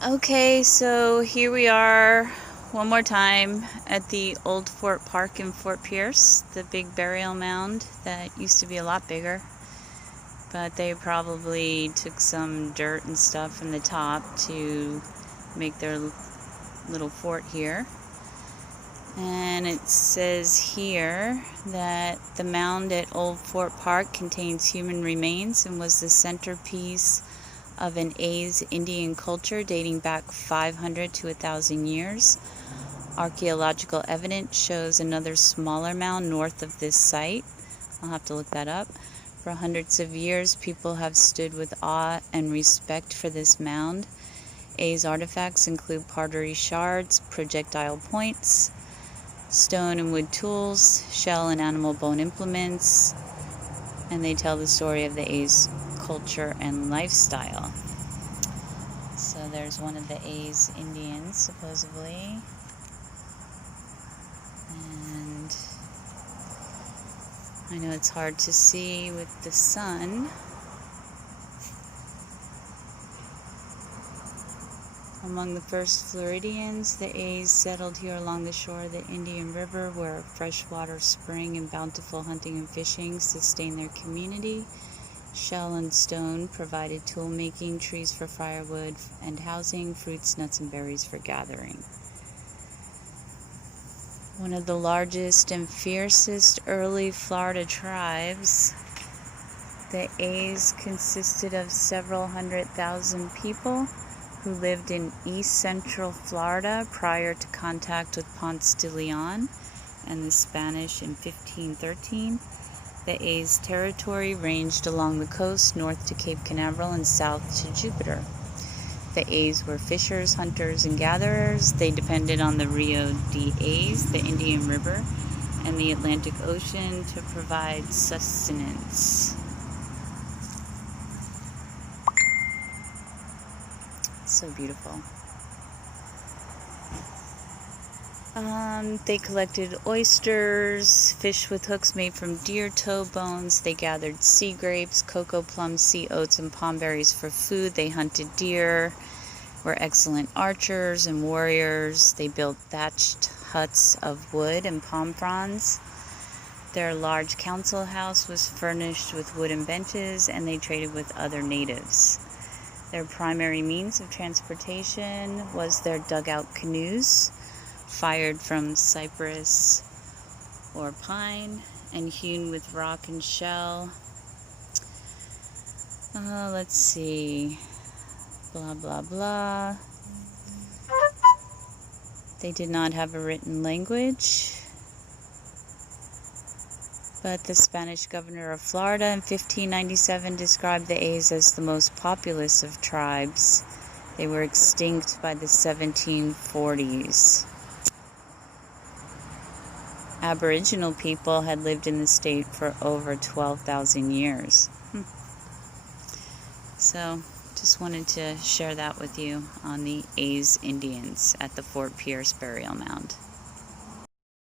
Okay, so here we are one more time at the old Fort Park in Fort Pierce, the big burial mound that used to be a lot bigger, but they probably took some dirt and stuff from the top to make their little fort here. And it says here that the mound at Old Fort Park contains human remains and was the centerpiece of an AIS Indian culture dating back 500 to 1,000 years. Archaeological evidence shows another smaller mound north of this site. I'll have to look that up. For hundreds of years, people have stood with awe and respect for this mound. AIS artifacts include pottery shards, projectile points, stone and wood tools, shell and animal bone implements, and they tell the story of the AIS culture and lifestyle. So there's one of the AIS Indians, supposedly. And I know it's hard to see with the sun. Among the first Floridians, the AIS settled here along the shore of the Indian River, where a freshwater spring and bountiful hunting and fishing sustained their community. Shell and stone provided tool making, trees for firewood and housing, fruits, nuts, and berries for gathering. One of the largest and fiercest early Florida tribes, the AIS consisted of several 100,000 people who lived in east central Florida prior to contact with Ponce de Leon and the Spanish in 1513. The AIS territory ranged along the coast north to Cape Canaveral and south to Jupiter. The AIS were fishers, hunters, and gatherers. They depended on the Rio de AIS, the Indian River, and the Atlantic Ocean to provide sustenance. So beautiful. They collected oysters, fish with hooks made from deer toe bones. They gathered sea grapes, cocoa plums, sea oats, and palm berries for food. They hunted deer, were excellent archers and warriors. They built thatched huts of wood and palm fronds. Their large council house was furnished with wooden benches, and they traded with other natives. Their primary means of transportation was their dugout canoes, fired from cypress or pine and hewn with rock and shell. Let's see. Blah, blah, blah. They did not have a written language. But the Spanish governor of Florida in 1597 described the AIS as the most populous of tribes. They were extinct by the 1740s. Aboriginal people had lived in the state for over 12,000 years. So, just wanted to share that with you on the AIS Indians at the Fort Pierce Burial Mound.